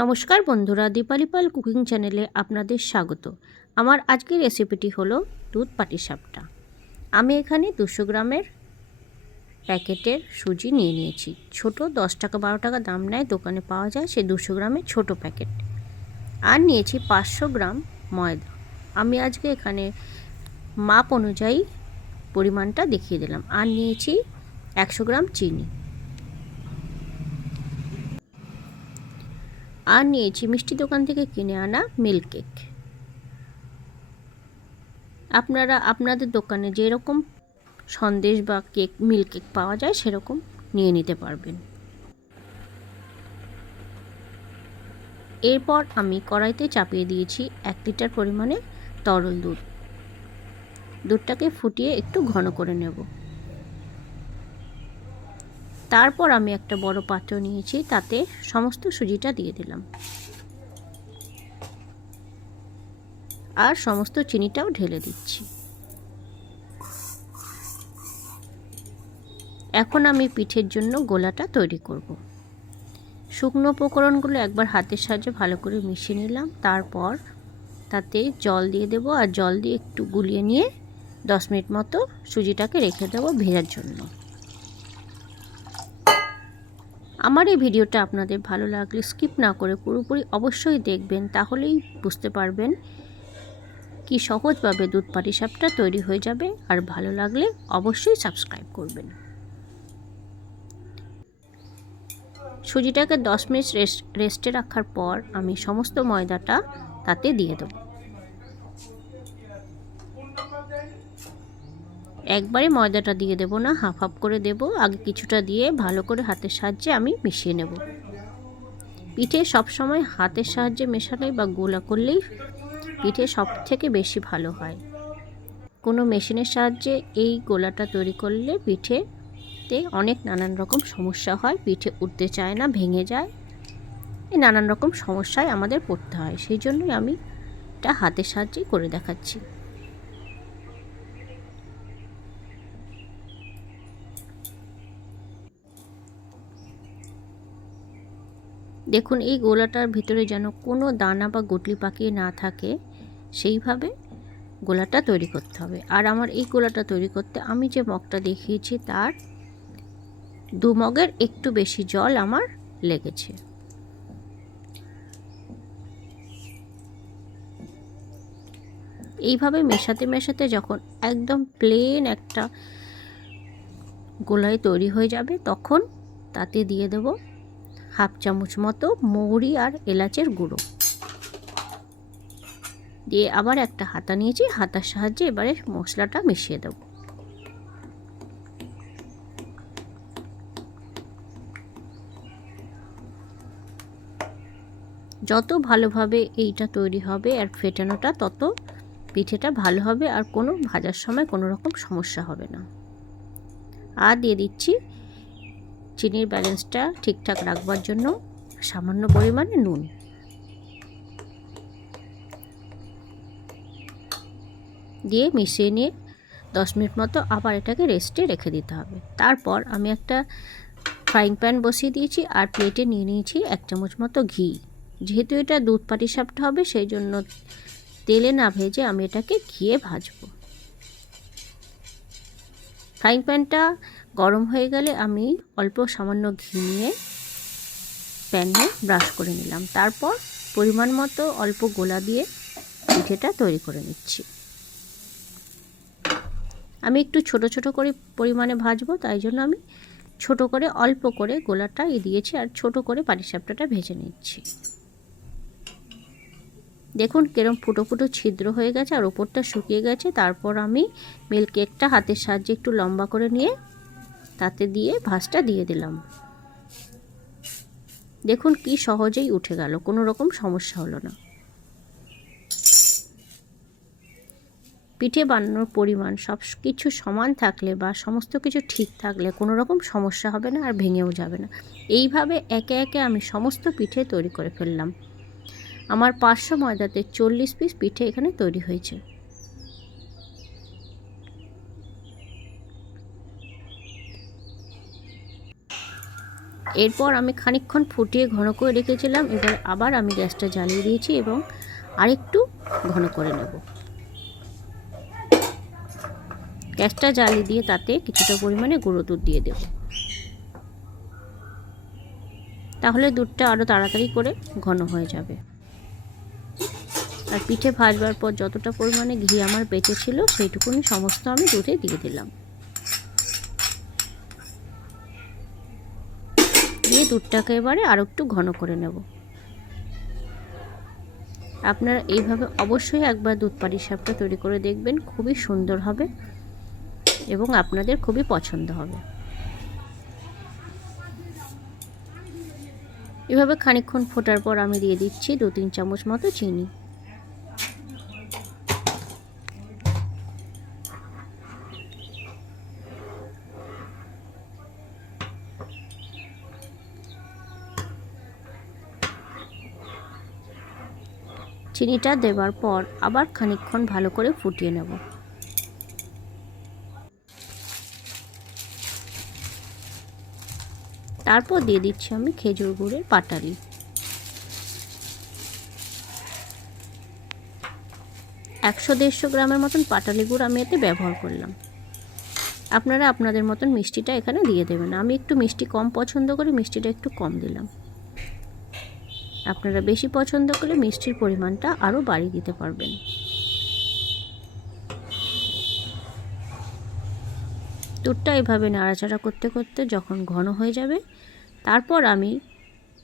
নমস্কার বন্ধুরা, দীপালি পাল কুকিং চ্যানেলে আপনাদের স্বাগত। আমার আজকের রেসিপিটি হলো দুধ পাটিসাপটা আমি এখানে দুশো গ্রামের প্যাকেটের সুজি নিয়ে নিয়েছি। ছোট দশ টাকা বারো টাকা দাম নেয়, দোকানে পাওয়া যায় সে দুশো গ্রামের ছোট প্যাকেট। আর নিয়েছি পাঁচশো গ্রাম ময়দা। আমি আজকে এখানে মাপ অনুযায়ী পরিমাণটা দেখিয়ে দিলাম। আর নিয়েছি একশো গ্রাম চিনি। আর নিয়েছি মিষ্টি দোকান থেকে কিনে আনা মিল্ক কেক আপনারা, আপনাদের দোকানে যেরকম সন্দেশ বা কেক মিল্ক কেক পাওয়া যায় সেরকম নিয়ে নিতে পারবেন। এরপর আমি কড়াইতে চাপিয়ে দিয়েছি এক লিটার পরিমাণে তরল দুধ। দুধটাকে ফুটিয়ে একটু ঘন করে নেব। তারপর আমি একটা বড় পাত্র নিয়েছি, তাতে সমস্ত সুজিটা দিয়ে দিলাম। আর সমস্ত চিনিটাও ঢেলে দিচ্ছি। এখন আমি পিঠের জন্য গোলাটা তৈরি করব। শুকনো উপকরণগুলো একবার হাতের সাহায্যে ভালো করে মিশিয়ে নিলাম। তারপর তাতে জল দিয়ে দেবো আর জল দিয়ে একটু গুলিয়ে নিয়ে দশ মিনিট মতো সুজিটাকে রেখে দেবো ভেজার জন্য। আমার এই ভিডিওটা আপনাদের ভালো লাগলে স্কিপ না করে পুরোপুরি অবশ্যই দেখবেন, তাহলেই বুঝতে পারবেন কি সহজভাবে দুধ পাটিসাপটা তৈরি হয়ে যাবে। আর ভালো লাগলে অবশ্যই সাবস্ক্রাইব করবেন। সুজিটাকে দশ মিনিট রেস্ট রেস্টে রাখার পর আমি সমস্ত ময়দাটা তাতে দিয়ে দেবো। একবারে ময়দাটা দিয়ে দেবো না হাফ হাফ করে দেব। আগে কিছুটা দিয়ে ভালো করে হাতের সাহায্যে আমি মিশিয়ে নেব। পিঠে সবসময় হাতের সাহায্যে মেশালেই বা গোলা করলেই পিঠে সব থেকে বেশি ভালো হয়। কোনো মেশিনের সাহায্যে এই গোলাটা তৈরি করলে পিঠেতে অনেক নানান রকম সমস্যা হয়, পিঠে উঠতে চায় না, ভেঙে যায়। এই নানান রকম সমস্যায় আমাদের পড়তে হয়। সেই জন্যই আমি এটা হাতের সাহায্যেই করে দেখাচ্ছি। দেখুন, এই গোলাটার ভিতরে যেন কোনো দানা বা গুটলি পাকিয়ে না থাকে, সেইভাবে গোলাটা তৈরি করতে হবে। আর আমার এই গোলাটা তৈরি করতে আমি যে মগটা দেখিয়েছি, তার দু মগের একটু বেশি জল আমার লেগেছে। এইভাবে মেশাতে মেশাতে যখন একদম প্লেন একটা গোলায় তৈরি হয়ে যাবে, তখন তাতে দিয়ে দেবো হাফ চামচ মতো মৌরি আর এলাচের গুঁড়ো। দিয়ে আবার একটা হাতা নিয়েছি, হাতার সাহায্যে এবারে মশলাটা মিশিয়ে দেব। যত ভালোভাবে এইটা তৈরি হবে আর ফেটানোটা, তত পিঠেটা ভালো হবে আর কোনো ভাজার সময় কোনো রকম সমস্যা হবে না। আর দিয়ে দিচ্ছি চিনির ব্যালেন্সটা ঠিকঠাক রাখবার জন্য সামান্য পরিমাণে নুন। দিয়ে মিশিয়ে নিয়ে দশ মিনিট মতো আবার এটাকে রেস্টে রেখে দিতে হবে। তারপর আমি একটা ফ্রাইং প্যান বসিয়ে দিয়েছি আর প্লেটে নিয়ে নিয়েছি এক চামচ মতো ঘি। যেহেতু এটা দুধ পাটি সাপটা হবে, সেই জন্য তেলে না ভেজে আমি এটাকে ঘিয়ে ভাজবো। ফ্রাইং প্যানটা গরম হয়ে গেলে আমি অল্প সামান্য ঘি নিয়ে প্যানে ব্রাশ করে নিলাম। তারপর পরিমাণ মতো অল্প গোলা দিয়ে পিঠেটা তৈরি করে নিচ্ছি। আমি একটু ছোট ছোট করে পরিমাণে ভাজবো, তাই জন্য আমি ছোট করে অল্প করে গোলাটা ই দিয়েছি আর ছোট করে পাটিসাপটাটা ভেজে নিচ্ছি। দেখুন কিরম ফুটো ফুটো ছিদ্র হয়ে গেছে আর ওপরটা শুকিয়ে গেছে। তারপর আমি মিল্ক কেকটা হাতের সাহায্যে একটু লম্বা করে নিয়ে তাতে দিয়ে ভাঁজটা দিয়ে দিলাম। দেখুন কি সহজেই উঠে গেল, কোনো রকম সমস্যা হলো না। পিঠে বানানোর পরিমাণ সব কিছু সমান থাকলে বা সমস্ত কিছু ঠিক থাকলে কোনো রকম সমস্যা হবে না আর ভেঙেও যাবে না। এইভাবে একে একে আমি সমস্ত পিঠে তৈরি করে ফেললাম। আমার পাঁচশো ময়দাতে চল্লিশ পিস পিঠে এখানে তৈরি হয়েছে। এরপর আমি খানিকক্ষণ ফুটিয়ে ঘন করে রেখেছিলাম, এবার আবার আমি গ্যাসটা জ্বালিয়ে দিয়েছি এবং আরেকটু ঘন করে নেব। গ্যাসটা জ্বালিয়ে দিয়ে তাতে কিছুটা পরিমাণে গুঁড়ো দুধ দিয়ে দেব। তাহলে দুধটা আরও তাড়াতাড়ি করে ঘন হয়ে যাবে। আর পিঠে ভাজবার পর যতটা পরিমাণে ঘি আমার বেঁচে ছিল, সেইটুকুনি সমস্ত আমি দুধে দিয়ে দিলাম। দিয়ে দুধটাকে এবারে আরও একটু ঘন করে নেব। আপনারা এইভাবে অবশ্যই একবার দুধ পাটির সাপটা তৈরি করে দেখবেন, খুবই সুন্দর হবে এবং আপনাদের খুবই পছন্দ হবে। এভাবে খানিকক্ষণ ফোটার পর আমি দিয়ে দিচ্ছি দু তিন চামচ মতো চিনি। চিনিটা দেবার পর আবার খানিকক্ষণ ভালো করে ফুটিয়ে নেব। তারপর দিয়ে দিচ্ছি আমি খেজুর গুড়ের পাটালি। একশো দেড়শো গ্রামের মতন পাটালি গুড় আমি এতে ব্যবহার করলাম। আপনারা আপনাদের মতন মিষ্টিটা এখানে দিয়ে দেবেন। আমি একটু মিষ্টি কম পছন্দ করি মিষ্টিটা একটু কম দিলাম। আপনারা বেশি পছন্দ করলে মিষ্টির পরিমাণটা আরও বাড়িয়ে দিতে পারবেন। দুধটা এভাবে নাড়াচাড়া করতে করতে যখন ঘন হয়ে যাবে তারপর আমি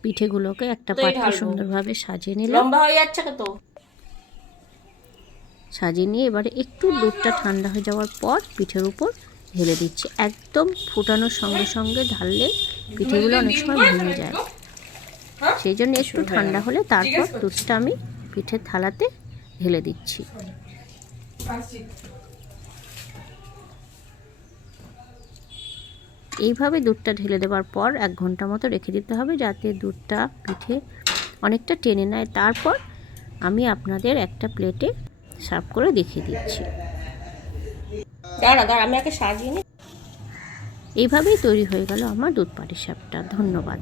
পিঠেগুলোকে একটা পাত্রে সুন্দরভাবে সাজিয়ে নিলাম। লম্বা হয়ে যাচ্ছে কত সাজিয়ে নিয়ে এবারে একটু দুধটা ঠান্ডা হয়ে যাওয়ার পর পিঠের উপর ঢেলে দিচ্ছি। একদম ফুটানোর সঙ্গে সঙ্গে ঢাললে পিঠেগুলো অনেক সময় ভেঙে যায়। সেই জন্য একটু ঠান্ডা হলে তারপর দুধটা আমি পিঠের থালাতে ঢেলে দিচ্ছি। এইভাবে দুধটা ঢেলে দেওয়ার পর এক ঘণ্টা মতো রেখে দিতে হবে যাতে দুধটা পিঠে অনেকটা টেনে নেয়। তারপর আমি আপনাদের একটা প্লেটে সার্ভ করে দেখিয়ে দিচ্ছি। দাঁড়া দাঁড়া আমি আগে সাজিয়ে নি। এইভাবেই তৈরি হয়ে গেল আমার দুধ পাটিসাপটা। ধন্যবাদ।